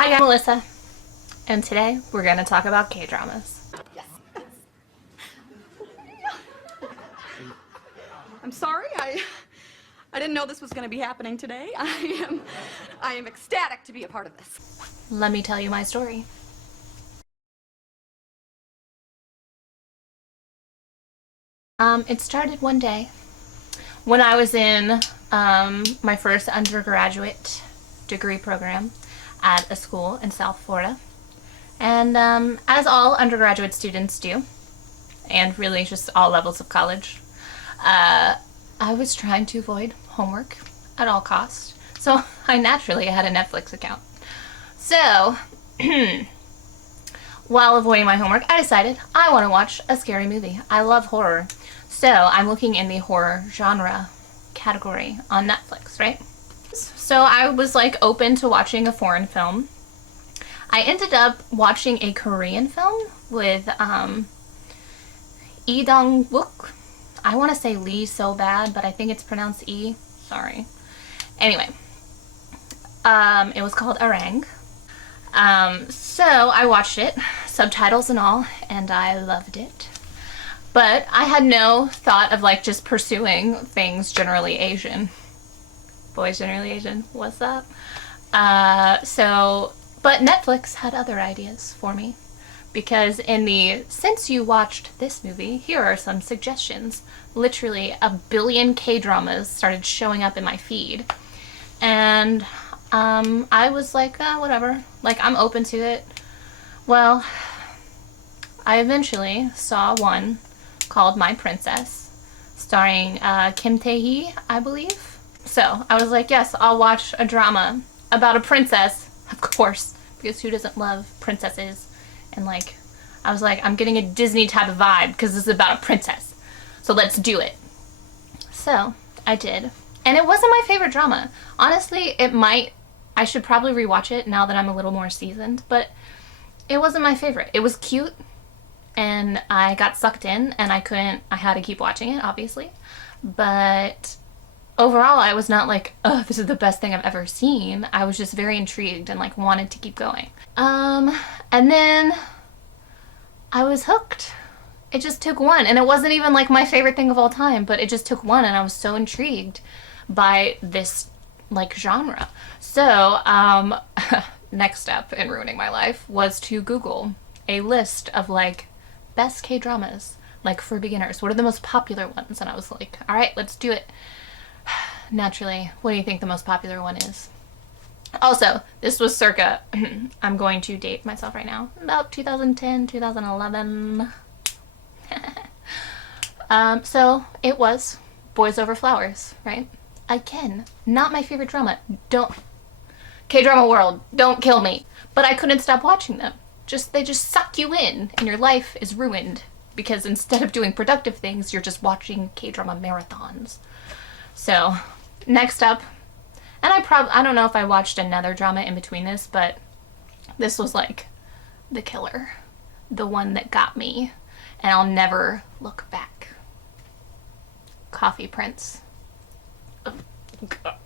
Hi, I'm Melissa, and today we're going to talk about K-dramas. Yes. I'm sorry, I didn't know this was going to be happening today. I am ecstatic to be a part of this. Let me tell you my story. It started one day when I was in my first undergraduate degree program at a school in South Florida. And as all undergraduate students do, and really just all levels of college, I was trying to avoid homework at all costs. So I naturally had a Netflix account. So while avoiding my homework, I decided I want to watch a scary movie. I love horror. So I'm looking in the horror genre category on Netflix, right? So I was like open to watching a foreign film. I ended up watching a Korean film with Lee Dong-wook. I want to say Lee so bad, but I think it's pronounced E. Sorry. Anyway, it was called Orang. So I watched it, subtitles and all, and I loved it. But I had no thought of like just pursuing things generally Asian. Boys generally Asian. What's up? But Netflix had other ideas for me. Because since you watched this movie, here are some suggestions. Literally a billion K-dramas started showing up in my feed. And I was like, whatever. Like, I'm open to it. Well, I eventually saw one called My Princess, starring Kim Tae-hee, I believe. So I was like, yes, I'll watch a drama about a princess, of course, because who doesn't love princesses? And like, I was like, I'm getting a Disney type of vibe because this is about a princess. So let's do it. So I did. And it wasn't my favorite drama. Honestly, I should probably rewatch it now that I'm a little more seasoned, but it wasn't my favorite. It was cute and I got sucked in and I had to keep watching it, obviously. But overall, I was not like, oh, this is the best thing I've ever seen. I was just very intrigued and like wanted to keep going. And then I was hooked. It just took one, and it wasn't even like my favorite thing of all time, but it just took one, and I was so intrigued by this like genre. So next step in ruining my life was to Google a list of like best K-dramas, like for beginners. What are the most popular ones? And I was like, all right, let's do it. Naturally, what do you think the most popular one is? Also, this was circa, I'm going to date myself right now, about 2010, 2011. So it was Boys Over Flowers, right? Again, not my favorite drama. K-drama world, don't kill me. But I couldn't stop watching them. They just suck you in, and your life is ruined. Because instead of doing productive things, you're just watching K-drama marathons. So, next up, and I don't know if I watched another drama in between this, but this was like the killer. The one that got me. And I'll never look back. Coffee Prince. Oh, God.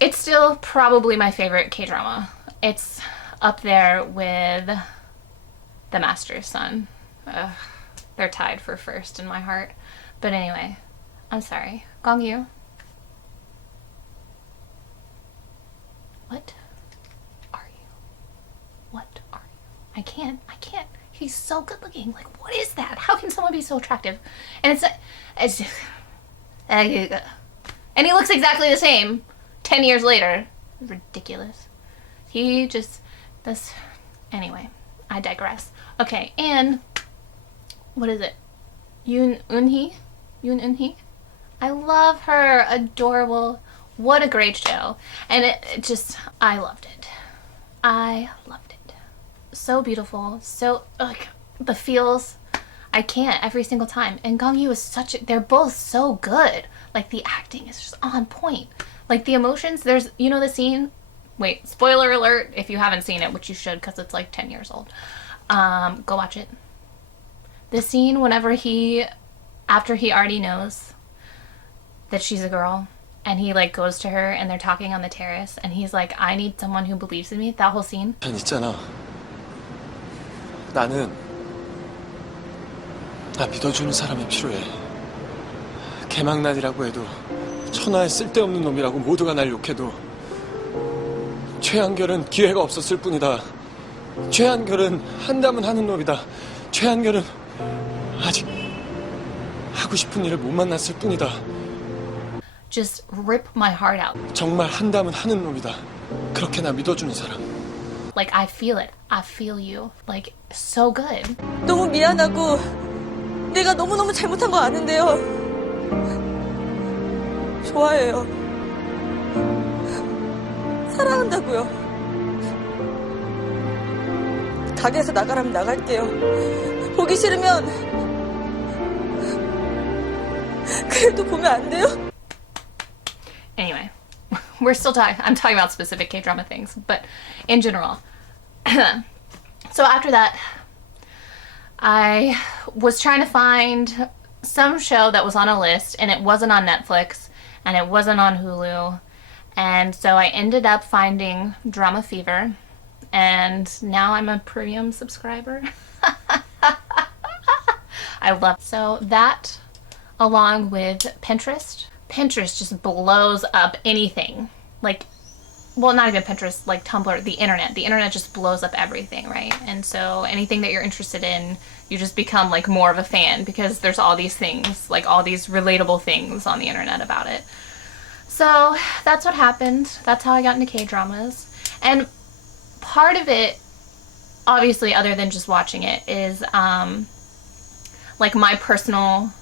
It's still probably my favorite K-drama. It's up there with The Master's Son. Ugh, they're tied for first in my heart. But anyway, I'm sorry. Gong Yoo. What are you? What are you? I can't. He's so good looking. Like, what is that? How can someone be so attractive? And and he looks exactly the same 10 years later. Ridiculous. Anyway, I digress. Okay, and what is it? Yoon Eun-hee? I love her. Adorable. What a great show. And I loved it. I loved it. So beautiful. So, the feels. I can't every single time. And Gong Yoo is they're both so good. Like, the acting is just on point. Like, the emotions, the scene. Wait, spoiler alert if you haven't seen it, which you should because it's like 10 years old. Go watch it. The scene after he already knows that she's a girl and he like goes to her and they're talking on the terrace and he's like, I need someone who believes in me. That whole scene. 있잖아. 나는 나 믿어주는 사람이 필요해. 개망난이라고 해도 천하에 쓸데없는 놈이라고 모두가 날 욕해도 최한결은 기회가 없었을 뿐이다. 최한결은 한다면 하는 놈이다. 최한결은 아직 하고 싶은 일을 못 만났을 뿐이다. Just rip my heart out. 정말 한다면 하는 놈이다. 그렇게 나 믿어주는 사람. Like I feel it. I feel you. Like so good. 너무 미안하고 내가 너무너무 잘못한 거 아는데요. 좋아해요. 사랑한다고요. 가게에서 나가라면 나갈게요. 보기 싫으면 그래도 보면 안 돼요? Anyway, we're still talking. I'm talking about specific K-drama things, but in general. So after that, I was trying to find some show that was on a list, and it wasn't on Netflix, and it wasn't on Hulu, and so I ended up finding Drama Fever, and now I'm a premium subscriber. I love it. So that, along with Pinterest. Pinterest just blows up anything. Like, well, not even Pinterest, like Tumblr, the internet. The internet just blows up everything, right? And so anything that you're interested in, you just become like more of a fan because there's all these things, like all these relatable things on the internet about it. So that's what happened. That's how I got into K-dramas. And part of it, obviously, other than just watching it, is like my personal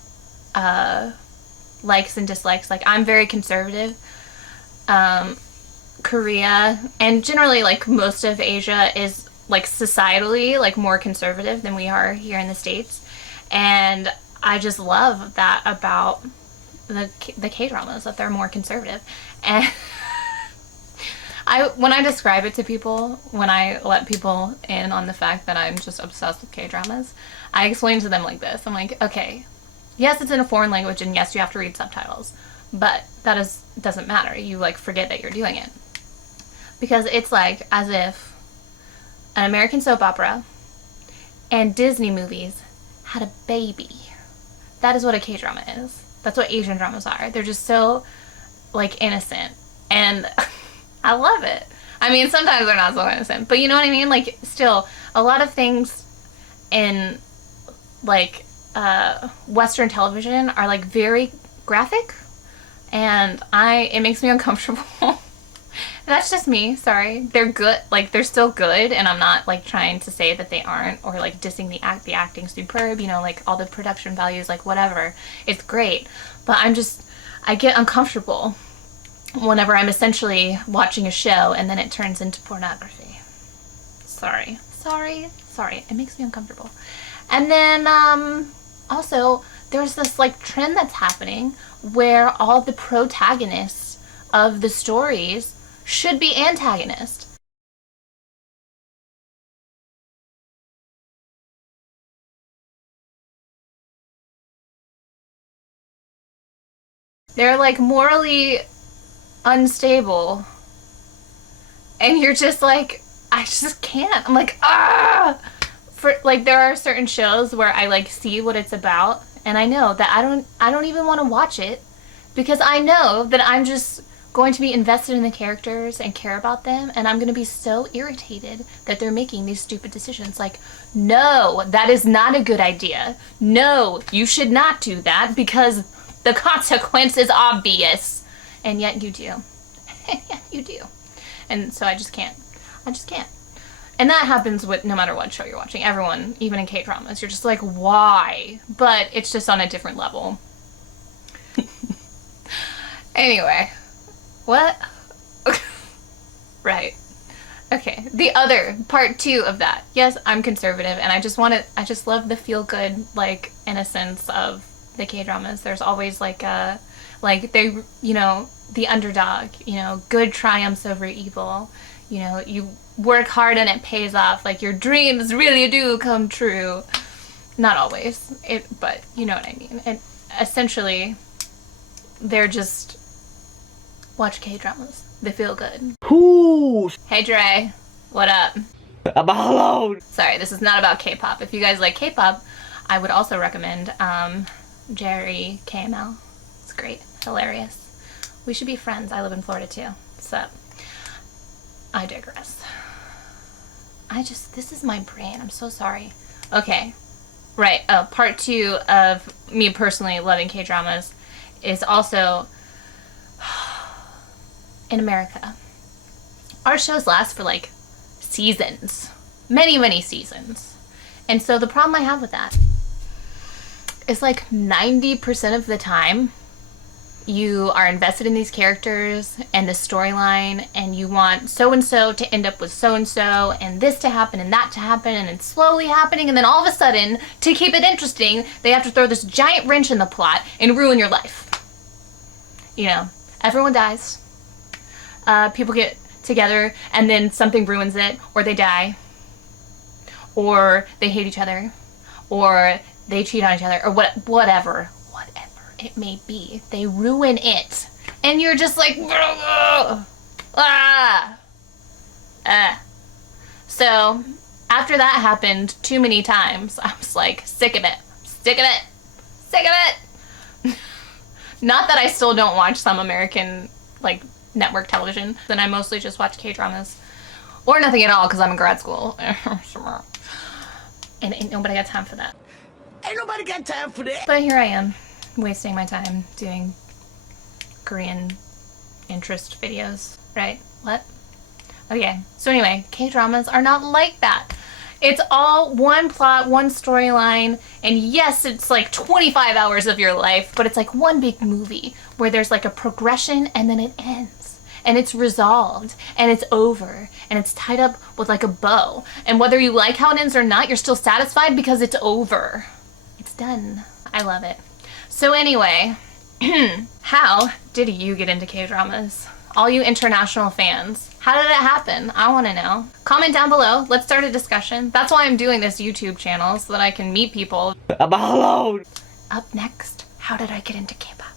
likes and dislikes. Like, I'm very conservative. Korea and generally like most of Asia is like societally like more conservative than we are here in the States, and I just love that about the K-dramas, that they're more conservative. And when I describe it to people, when I let people in on the fact that I'm just obsessed with K-dramas, I explain to them like this. I'm like, okay, yes, it's in a foreign language, and yes, you have to read subtitles, but that doesn't matter. You like forget that you're doing it. Because it's like as if an American soap opera and Disney movies had a baby. That is what a K-drama is. That's what Asian dramas are. They're just so like innocent, and I love it. I mean, sometimes they're not so innocent, but you know what I mean? Like, still, a lot of things in like Western television are like very graphic, and it makes me uncomfortable. That's just me, sorry. They're good, like they're still good, and I'm not like trying to say that they aren't or like dissing the acting's superb, you know, like all the production values, like whatever. It's great. But I get uncomfortable whenever I'm essentially watching a show and then it turns into pornography. Sorry. It makes me uncomfortable. And then also there's this like trend that's happening where all the protagonists of the stories should be antagonists. They're like morally unstable, and you're just like, I just can't. I'm like, ah! For like, there are certain shows where I like see what it's about, and I know that I don't even want to watch it because I know that I'm just going to be invested in the characters and care about them, and I'm going to be so irritated that they're making these stupid decisions. Like, no, that is not a good idea. No, you should not do that because the consequence is obvious. And yet you do. And yet you do. And so I just can't. And that happens with no matter what show you're watching. Everyone, even in K-dramas, you're just like, why? But it's just on a different level. Anyway. What? Right. Okay. The other part 2 of that. Yes, I'm conservative, and I just love the feel-good, like, innocence of the K-dramas. There's always like they, you know, the underdog, you know, good triumphs over evil. You know, you work hard and it pays off. Like, your dreams really do come true. Not always, but you know what I mean. And essentially, they're just Watch K-dramas. They feel good. Who? Hey Dre, what up? Hello. Sorry, this is not about K-pop. If you guys like K-pop, I would also recommend Jerry KML. It's great, hilarious. We should be friends. I live in Florida too. So, I digress. This is my brain. I'm so sorry. Okay, right. Part 2 of me personally loving K-dramas is also in America. Our shows last for like seasons. Many, many seasons. And so the problem I have with that is like 90% of the time you are invested in these characters and the storyline, and you want so-and-so to end up with so-and-so, and this to happen and that to happen, and it's slowly happening, and then all of a sudden, to keep it interesting, they have to throw this giant wrench in the plot and ruin your life. You know, everyone dies. People get together and then something ruins it, or they die, or they hate each other, or they cheat on each other, or whatever it may be. They ruin it. And you're just like, So, after that happened too many times, I was like, sick of it. Sick of it. Sick of it. Not that I still don't watch some American, like, network television. Then I mostly just watch K-dramas. Or nothing at all, because I'm in grad school. And ain't nobody got time for that. Ain't nobody got time for that. But here I am, wasting my time doing Korean interest videos, right? What? Okay, so anyway, K-dramas are not like that. It's all one plot, one storyline, and yes, it's like 25 hours of your life, but it's like one big movie where there's like a progression and then it ends. And it's resolved, and it's over, and it's tied up with like a bow. And whether you like how it ends or not, you're still satisfied because it's over. It's done. I love it. So anyway, how did you get into K-dramas? All you international fans, how did it happen? I want to know. Comment down below. Let's start a discussion. That's why I'm doing this YouTube channel, so that I can meet people. Hello. Up next, how did I get into K-pop?